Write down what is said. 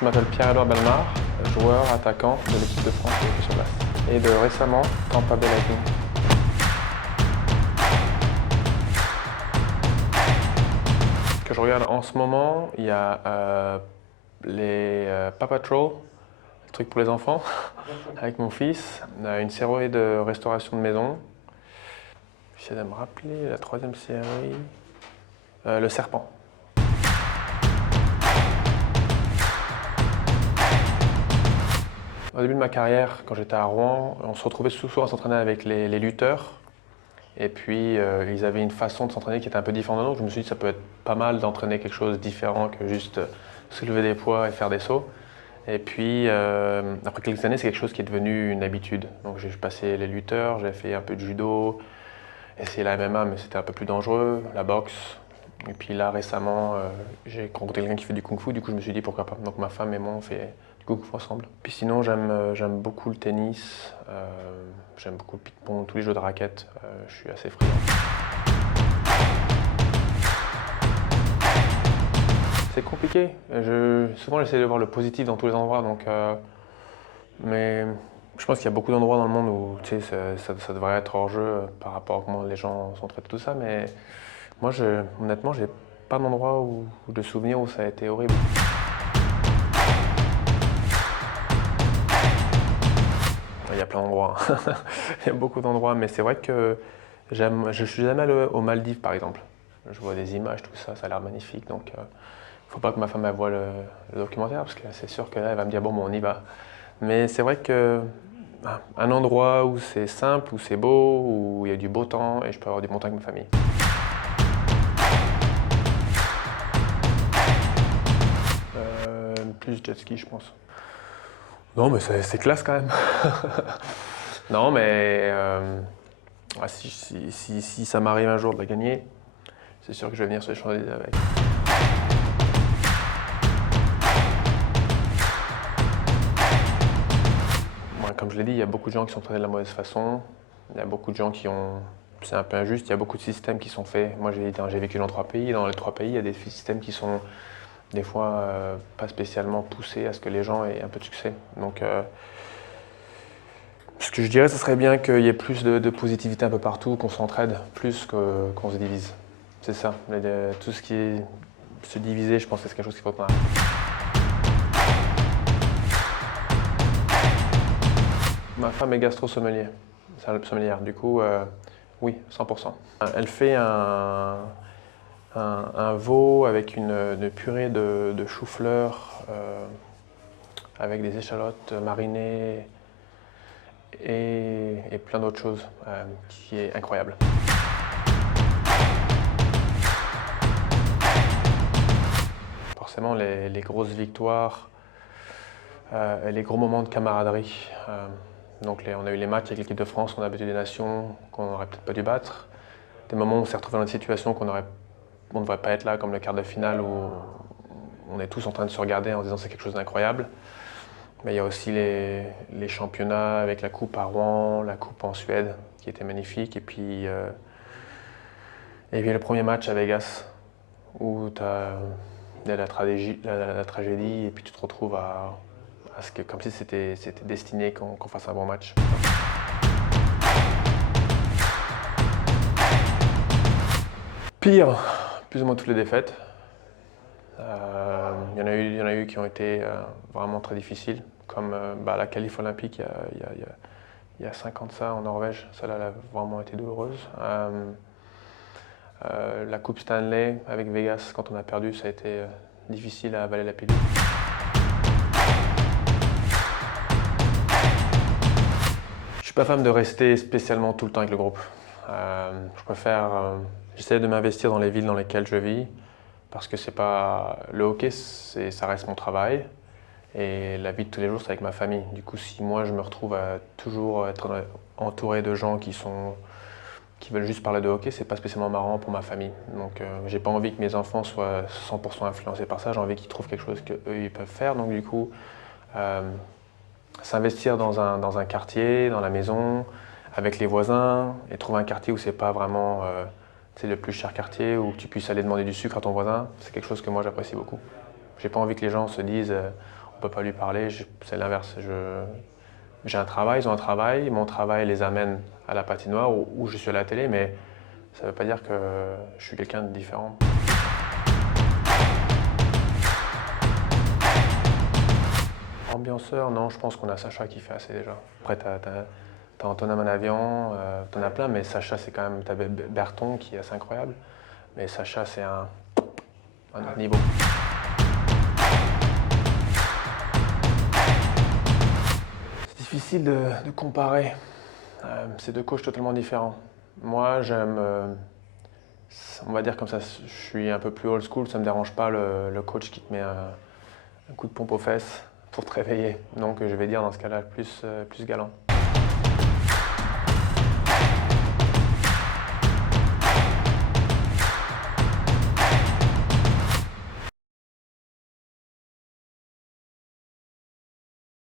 Je m'appelle Pierre-Édouard Bellemare, joueur attaquant de l'équipe de France de hockey sur glace. Et de récemment, Tampa Bay Lightning. Ce que je regarde en ce moment, il y a les Paw Patrol, le truc pour les enfants, avec mon fils. Une série de restauration de maison. J'essaie de me rappeler la troisième série. Le Serpent. Au début de ma carrière, quand j'étais à Rouen, on se retrouvait souvent à s'entraîner avec les lutteurs. Et puis, ils avaient une façon de s'entraîner qui était un peu différente de nous. Je me suis dit que ça peut être pas mal d'entraîner quelque chose de différent que juste soulever des poids et faire des sauts. Et puis, après quelques années, c'est quelque chose qui est devenu une habitude. Donc, j'ai passé les lutteurs, j'ai fait un peu de judo, essayé la MMA, mais c'était un peu plus dangereux, la boxe. Et puis là, récemment, j'ai rencontré quelqu'un qui fait du kung-fu, du coup, je me suis dit pourquoi pas. Donc, ma femme et moi, on fait du kung-fu ensemble. Puis sinon, j'aime beaucoup le tennis, j'aime beaucoup le ping-pong, tous les jeux de raquettes, je suis assez friand. C'est compliqué. Souvent, j'essaie de voir le positif dans tous les endroits, mais je pense qu'il y a beaucoup d'endroits dans le monde où ça devrait être hors jeu par rapport à comment les gens sont traités, tout ça, mais moi, honnêtement, j'ai pas d'endroit ou de souvenir où ça a été horrible. Il y a plein d'endroits. Il y a beaucoup d'endroits, mais c'est vrai que je suis jamais allé aux Maldives, par exemple. Je vois des images, tout ça, ça a l'air magnifique. Donc, il ne faut pas que ma femme elle voie le documentaire, parce que c'est sûr qu'elle va me dire, bon, on y va. Mais c'est vrai que un endroit où c'est simple, où c'est beau, où il y a du beau temps, et je peux avoir du bon temps avec ma famille. Plus jet ski, je pense. Non, mais c'est classe quand même. Non, mais si ça m'arrive un jour de la gagner, c'est sûr que je vais venir sur les Champs-Élysées avec. Moi, comme je l'ai dit, il y a beaucoup de gens qui sont traités de la mauvaise façon. Il y a beaucoup de gens qui ont... C'est un peu injuste, il y a beaucoup de systèmes qui sont faits. Moi, j'ai vécu dans 3 pays. Dans les 3 pays, il y a des systèmes qui sont des fois pas spécialement poussés à ce que les gens aient un peu de succès. Donc, ce que je dirais, ce serait bien qu'il y ait plus de positivité un peu partout, qu'on s'entraide plus qu'on se divise. C'est ça. Tout ce qui est se diviser, je pense que c'est quelque chose qu'il faut qu'on arrête. Ma femme est gastro-sommelière. Du coup, oui, 100%. Elle fait un veau avec une purée de chou-fleur, avec des échalotes marinées et plein d'autres choses, qui est incroyable. Forcément, les grosses victoires, et les gros moments de camaraderie. Donc on a eu les matchs avec l'équipe de France, on a battu des nations qu'on n'aurait peut-être pas dû battre. Des moments où on s'est retrouvé dans une situation qu'on ne devrait pas être là, comme le quart de finale où on est tous en train de se regarder en disant c'est quelque chose d'incroyable. Mais il y a aussi les championnats avec la coupe à Rouen, la coupe en Suède qui était magnifique. Et puis le premier match à Vegas où tu as la tragédie et puis tu te retrouves comme si c'était destiné qu'on fasse un bon match. Pire, plus ou moins toutes les défaites. Il y en a eu qui ont été vraiment très difficiles, comme la qualif olympique il y a 5 ans de ça en Norvège. Celle-là elle a vraiment été douloureuse. La Coupe Stanley avec Vegas, quand on a perdu, ça a été difficile à avaler la pilule. Je suis pas fan de rester spécialement tout le temps avec le groupe. J'essaie de m'investir dans les villes dans lesquelles je vis, parce que c'est pas le hockey, ça reste mon travail. Et la vie de tous les jours, c'est avec ma famille. Du coup, si moi je me retrouve à toujours être entouré de gens qui veulent juste parler de hockey, c'est pas spécialement marrant pour ma famille. Donc, j'ai pas envie que mes enfants soient 100% influencés par ça. J'ai envie qu'ils trouvent quelque chose qu'eux ils peuvent faire. Donc, du coup, s'investir dans un quartier, dans la maison, avec les voisins, et trouver un quartier où c'est pas vraiment le plus cher quartier, où tu puisses aller demander du sucre à ton voisin, c'est quelque chose que moi j'apprécie beaucoup. J'ai pas envie que les gens se disent ne peut pas lui parler, c'est l'inverse. J'ai un travail, ils ont un travail, mon travail les amène à la patinoire où je suis à la télé, mais ça ne veut pas dire que je suis quelqu'un de différent. Ambianceur, non, je pense qu'on a Sacha qui fait assez déjà. Après, t'as Antonin Manavian, t'en as plein, mais Sacha, c'est quand même. T'as Berton qui est assez incroyable, mais Sacha, c'est un autre niveau. C'est difficile de comparer. C'est deux coachs totalement différents. Moi, j'aime. On va dire comme ça, je suis un peu plus old school, ça ne me dérange pas le coach qui te met un coup de pompe aux fesses pour te réveiller. Donc je vais dire dans ce cas-là plus galant.